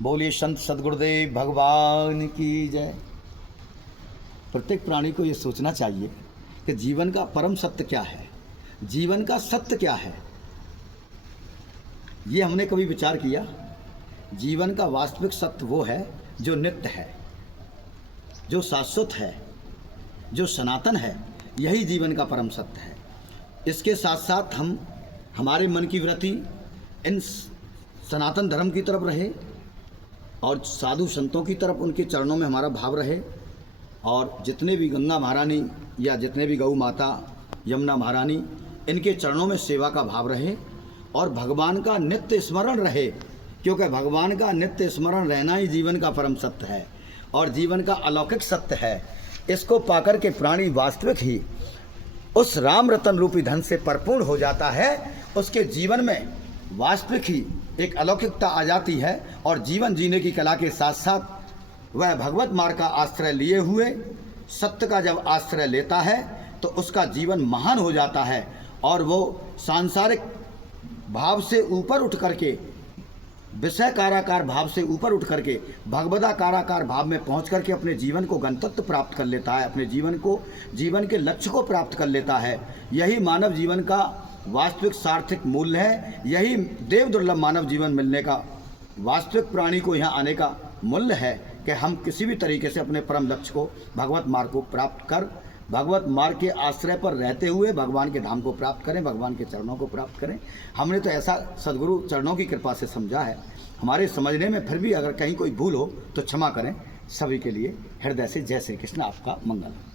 बोलिए संत सद्गुरुदेव भगवान की जय। प्रत्येक प्राणी को ये सोचना चाहिए कि जीवन का परम सत्य क्या है, जीवन का सत्य क्या है। ये हमने कभी विचार किया? जीवन का वास्तविक सत्य वो है जो नित्य है, जो शाश्वत है, जो सनातन है। यही जीवन का परम सत्य है। इसके साथ साथ हम हमारे मन की वृत्ति इन सनातन धर्म की तरफ रहे और साधु संतों की तरफ उनके चरणों में हमारा भाव रहे, और जितने भी गंगा महारानी या जितने भी गौ माता, यमुना महारानी, इनके चरणों में सेवा का भाव रहे और भगवान का नित्य स्मरण रहे, क्योंकि भगवान का नित्य स्मरण रहना ही जीवन का परम सत्य है और जीवन का अलौकिक सत्य है। इसको पाकर के प्राणी वास्तविक ही उस राम रतन रूपी धन से परिपूर्ण हो जाता है। उसके जीवन में वास्तविक ही एक अलौकिकता आ जाती है और जीवन जीने की कला के साथ साथ वह भगवत मार्ग का आश्रय लिए हुए सत्य का जब आश्रय लेता है तो उसका जीवन महान हो जाता है और वो सांसारिक भाव से ऊपर उठ करके, विषय काराकार भाव से ऊपर उठ करके भगवदाकाराकार भाव में पहुंच करके अपने जीवन को गंतव्य प्राप्त कर लेता है, अपने जीवन के लक्ष्य को प्राप्त कर लेता है। यही मानव जीवन का वास्तविक सार्थक मूल्य है। यही देव दुर्लभ मानव जीवन मिलने का वास्तविक प्राणी को यहाँ आने का मूल्य है कि हम किसी भी तरीके से अपने परम लक्ष्य को, भगवत मार्ग को प्राप्त कर, भगवत मार्ग के आश्रय पर रहते हुए भगवान के धाम को प्राप्त करें, भगवान के चरणों को प्राप्त करें। हमने तो ऐसा सद्गुरु चरणों की कृपा से समझा है। हमारे समझने में फिर भी अगर कहीं कोई भूल हो तो क्षमा करें। सभी के लिए हृदय से जय श्री कृष्ण। आपका मंगल।